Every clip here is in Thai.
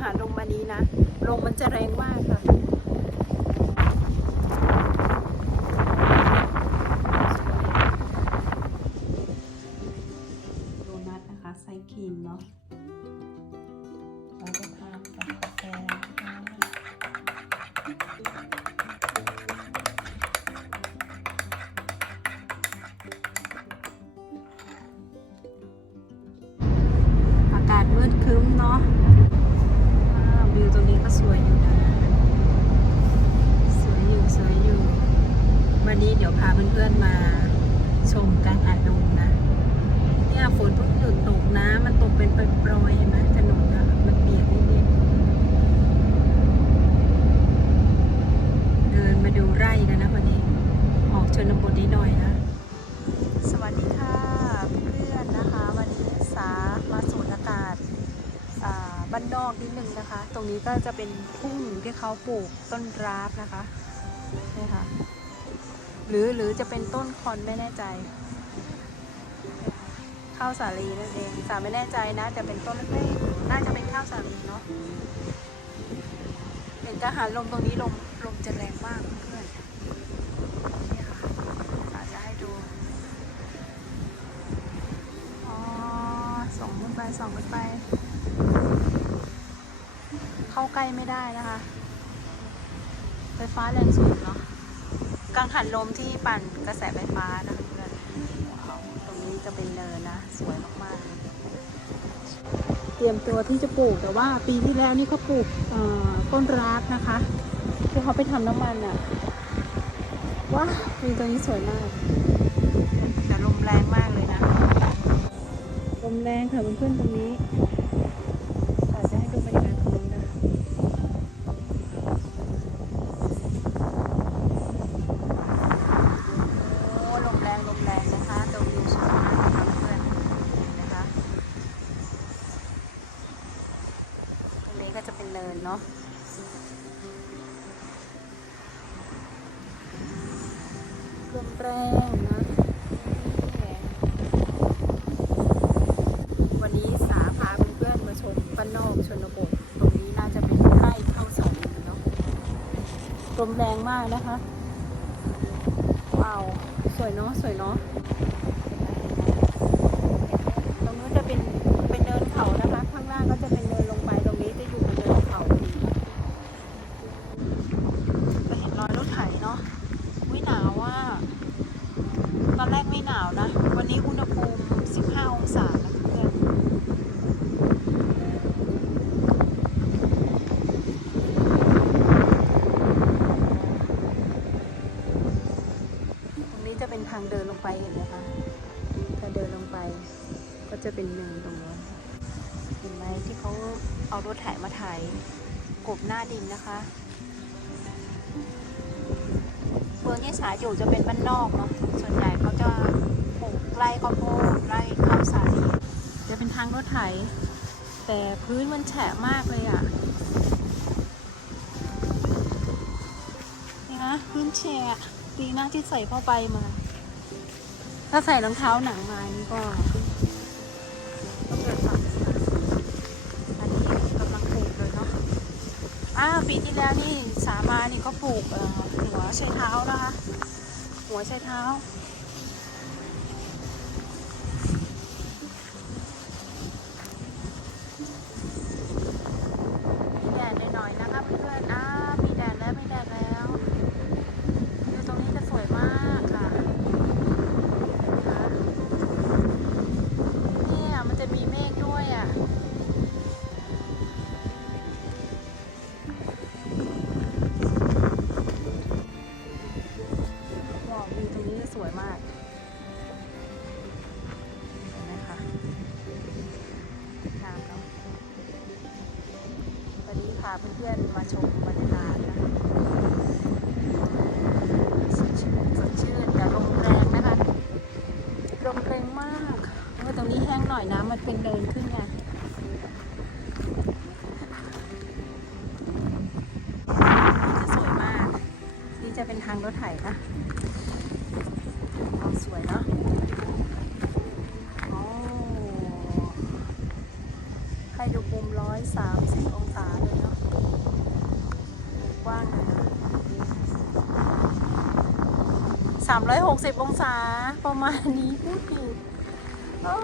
หาลมอันนี้นะ ลมมันจะแรงมากค่ะ ดหน่อยนะ สวัสดีค่ะเพื่อนๆนะคะ วันนี้สามาสูดอากาศาบ้านนอกนิดนึงนะคะ ตรงนี้ก็จะเป็นทุ่งที่เขาปลูกต้นราฟนะคะนี่ค่ะหรือหรือจะเป็นต้นคอนไม่แน่ใจข้าวสาลีนั่นเองสาไม่แน่ใจนะแต่เป็นต้นเล็กๆน่าจะเป็นข้าวสาลีเนาะเห็นกระหารลมตรงนี้ลมลมจะแรงมากเพื่อนๆเนี่ยค่ะอาจจะให้ดู อ๋อส่องขึ้นไปส่องขึ้นไป เข้าใกล้ไม่ได้นะคะ ไฟฟ้าแรงสูงเนาะกังหันลมที่ปั่นกระแสไฟฟ้านะคะเพื่อนตรงนี้จะเป็นเนินนะ สวยมากๆ เตรียมตัวที่จะปลูกแต่ว่าปีที่แล้วนี่เขาปลูกเอ่อต้นรักนะคะที่เขาไปทำน้ำมันอะว้าวิวตรงนี้สวยมากแต่ลมแรงมากเลยนะ ลมแรงค่ะเพื่อนๆตรงนี้อาจจะให้ดูบรรยากาศตรงนี้นะ โอ้ลมแรงลมแรงนะคะตรงวิวสวยมากนะคะเพื่อนนะคะ ตรงนี้ก็จะ เป็นเนินเนาะลมแรงนะวันนี้สาพาเพื่อนๆมาชมบ้านนอกชนบทตรงนี้น่าจะเป็นไร่ข้าวสาลีเนาะลมแรงมากนะคะว้าวสวยเนาะสวยเนาะตรงนู้นจะเป็นเป็นเนินเขานะคะ ข้างล่างก็จะเป็น จะเป็นเนินตรงนู้นเห็นไหมที่เขาเอารถไถมาไถกบหน้าดินนะคะเมืองยี่สาอยู่จะเป็นบ้านนอกเนาะส่วนใหญ่เขาจะปลูกไร่ข้าวโพดไร่ข้าวสาลีจะเป็นทางรถไถ แต่พื้นมันแฉะมากเลยอะ่ะนี่นะพื้นแฉะดีนะที่ใส่ผ้าใบมา ถ้าใส่รองเท้าหนังมานี่ก็ อ้าวปีที่แล้วนี่สามานี่ก็ปลูกหัวไชเท้านะคะ หัวไชเท้า ชมบรรยากาศนะคะสดชื่นสดชื่นแต่ลมแรงนะคะลมแรงมากเออตรงนี้แห้งหน่อยนะมันเป็นเดินขึ้นไงจะสวยมาก นี่จะเป็นทางรถไถนะสวยเนาะโอ้ให้ดูมุมร้องศาเลย กว้างสามร้อยหกสิบองศาประมาณนี้พูดผิดโอ้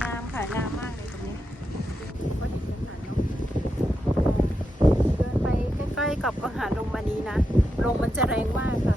งามค่ะงามมากเลยตรงนี้ก็ดีเนานนาะเดินไปใกล้ๆกับก็หาลงมานี้นะ ลงมันจะแรงมากค่ะ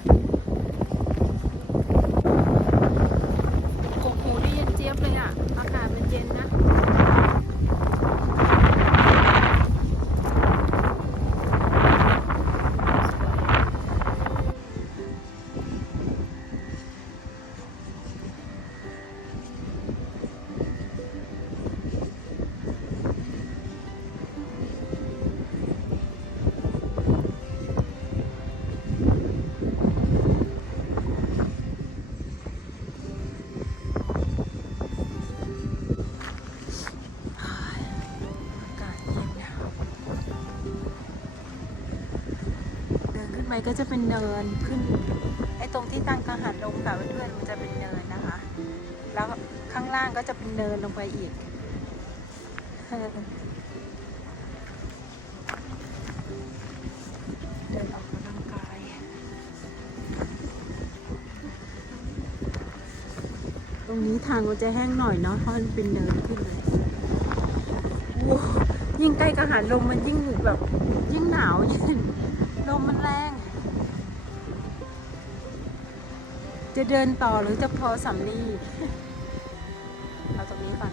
เดินขึ้นไปก็จะเป็นเนินขึ้นไอ้ตรงที่ตั้งกังหันลมค่ะเพื่อนๆมันจะเป็นเนินนะคะ แล้วข้างล่างก็จะเป็นเนินลงไปอีกเดินออกกำลังกาย ตรงนี้ทางมันจะแห้งหน่อยเนาะเพราะมันเป็นเนินขึ้นเลยยิ่งใกล้กังหันลมมันยิ่งแบบยิ่งหนาวยิ่ง ลมมันแรง จะเดินต่อหรือจะพอสำลีเอาตรงนี้ก่อน